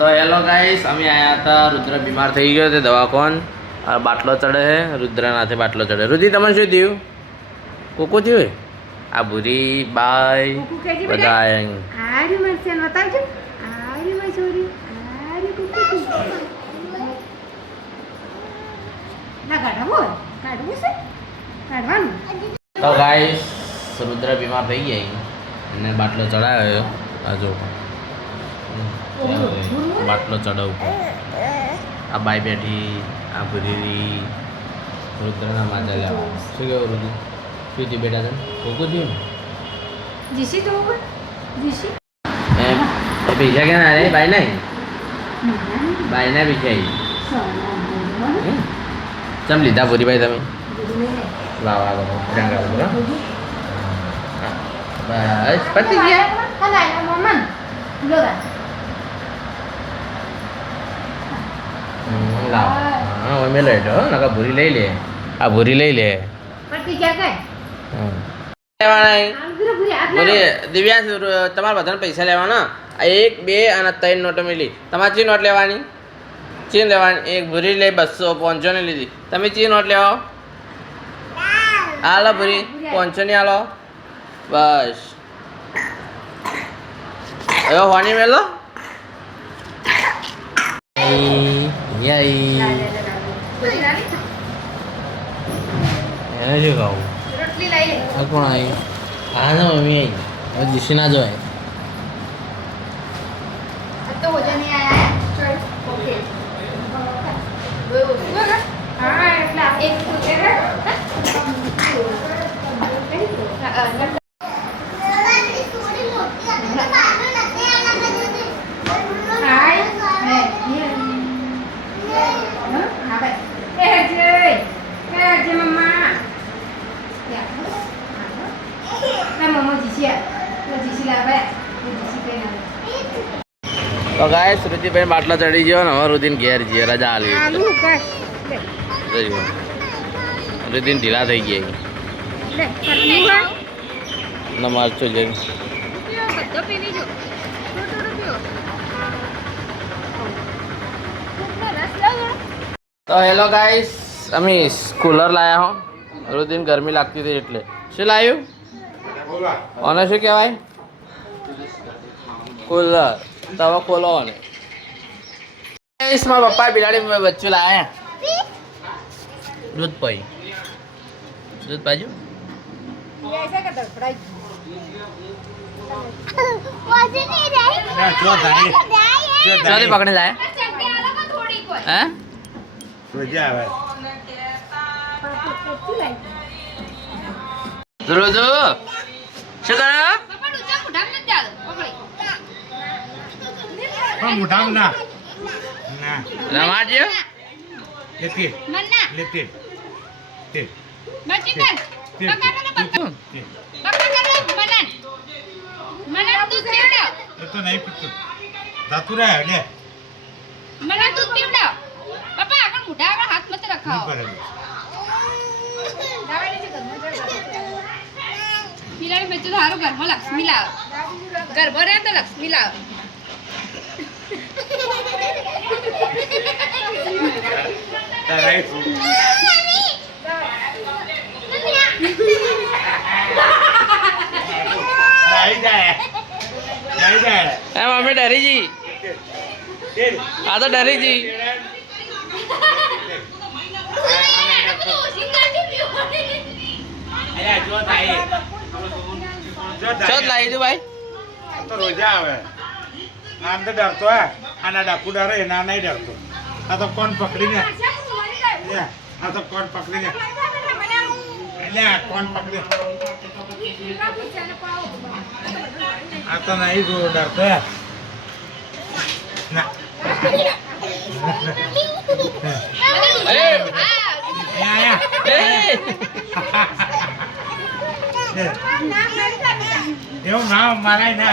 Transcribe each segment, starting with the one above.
तो hello guys अमी आया था रुद्र बीमार थी गयो थे दवा कोण बाटलो चढ़े है रुद्र नाथे बाटलो चढ़े रुद्र तमने शुं थयुं कोको थयुं आ भूरी बाय बधा आर्यु मरसेन बतावजो आर्यु माय छोरी आर्यु कोको ना काढा बोल काढવું છે કાઢવાનું तो गाइस रुद्र बीमार थी गई ने बाटलो चढ़ायो आ जो बाटलो चढ़ाव आ बाई बैठी आ भूरी रुद्रना माजा लेवा शुं कहेवुं रुद्र शुं थी बेटा तने कोको थयुं જીસી તો ઉપર જીસી ए पीछा क्या ना रे बाई नहीं बाई ना पीछे चम लीधा पूरी भाई तमें वाह वाह वाह रंगा बोलो बस पति गया હલાય મમ્મા લોગા लाओ हाँ वो में लेटो नका भूरी ले ले आ भूरी ले ले પટી ગયા કઈ લેવાના આંગરો ભૂરી આટલા બોલી દિવ્યાંશ તમારા બધાને પૈસા લેવાના 1 2 અને 3 નોટો મિલી તમારે ચી નોટ લેવાની ચી લેવાની એક ભૂરી લે 200 500 ને લીધી તમે ચી નોટ લેવા હાલો ભૂરી 500 ની હાલો બસ એવો હોની મેલો યઈ એને શું કહું રોટલી લઈ લે આ કોણ આવી આ ના મમ્મી આવી હવે દિશી ના જોવાય આ તો વજન આયા ચલ ઓકે હા એટલા એક ફૂટે તો ગાય શ્રુતિભાઈ બાટલા ચડી ગયો ને હવે રુદીન ઘેર જઈએ રજા આલી રુદીન ઢીલા થઈ ગયા ના મારચો જઈ તો હેલો ગાઈસ અમે કુલર લાયા હો રુદીન ગરમી લાગતી હતી એટલે શું લાવ્યું અને શું કહેવાય કુલર तवा खोलो ने इसमें पप्पा बिलाड़ी में बच्चों लाए हैं दूध पाई दूध पाजू ये ऐसा का दड़पड़ाई चलो पकड़ने लाए हैं रोजो शुक्र मुठाम ना ना रमाजियो लेते मन्ना लेते ते मचिकन पकाना पक्का मनन मनन दूध पीवड़ा ये तो नहीं पीतो धातुरा है ले मनन दूध पीवड़ा पापा આગળ મુઢા આગળ હાથ મત રખાઓ દાવાને જે ઘરમાં મિલાડી મેં તો હારો ઘરમાં લક્ષ્મી લાવ ઘરમાં રહે તો લક્ષ્મી લાવ मम्मी डरी जी आ तो डरी जी चल लाई तू भाई तो रोजा आवे आम तो डरतो है आना डाकू डरे ना नहीं डरतो आ तो कौन पकड़ेंगे ले आ तो कौन पकड़ेंगे ले कौन पकड़े आ तो नहीं जो डरतो है ना अरे आया એવું ના મારાય ના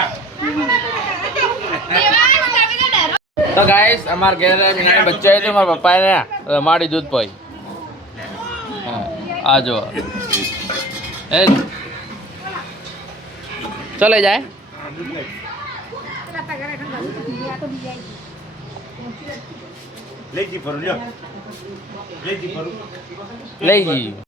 तो गाइस हमारे घर मीना बच्चे है तो हमारे पापा ने रमाड़ी दूध पाई आ जाओ चले जाए લઈ જી ફરું લ્યો લઈ જી ફરું લઈ જઈએ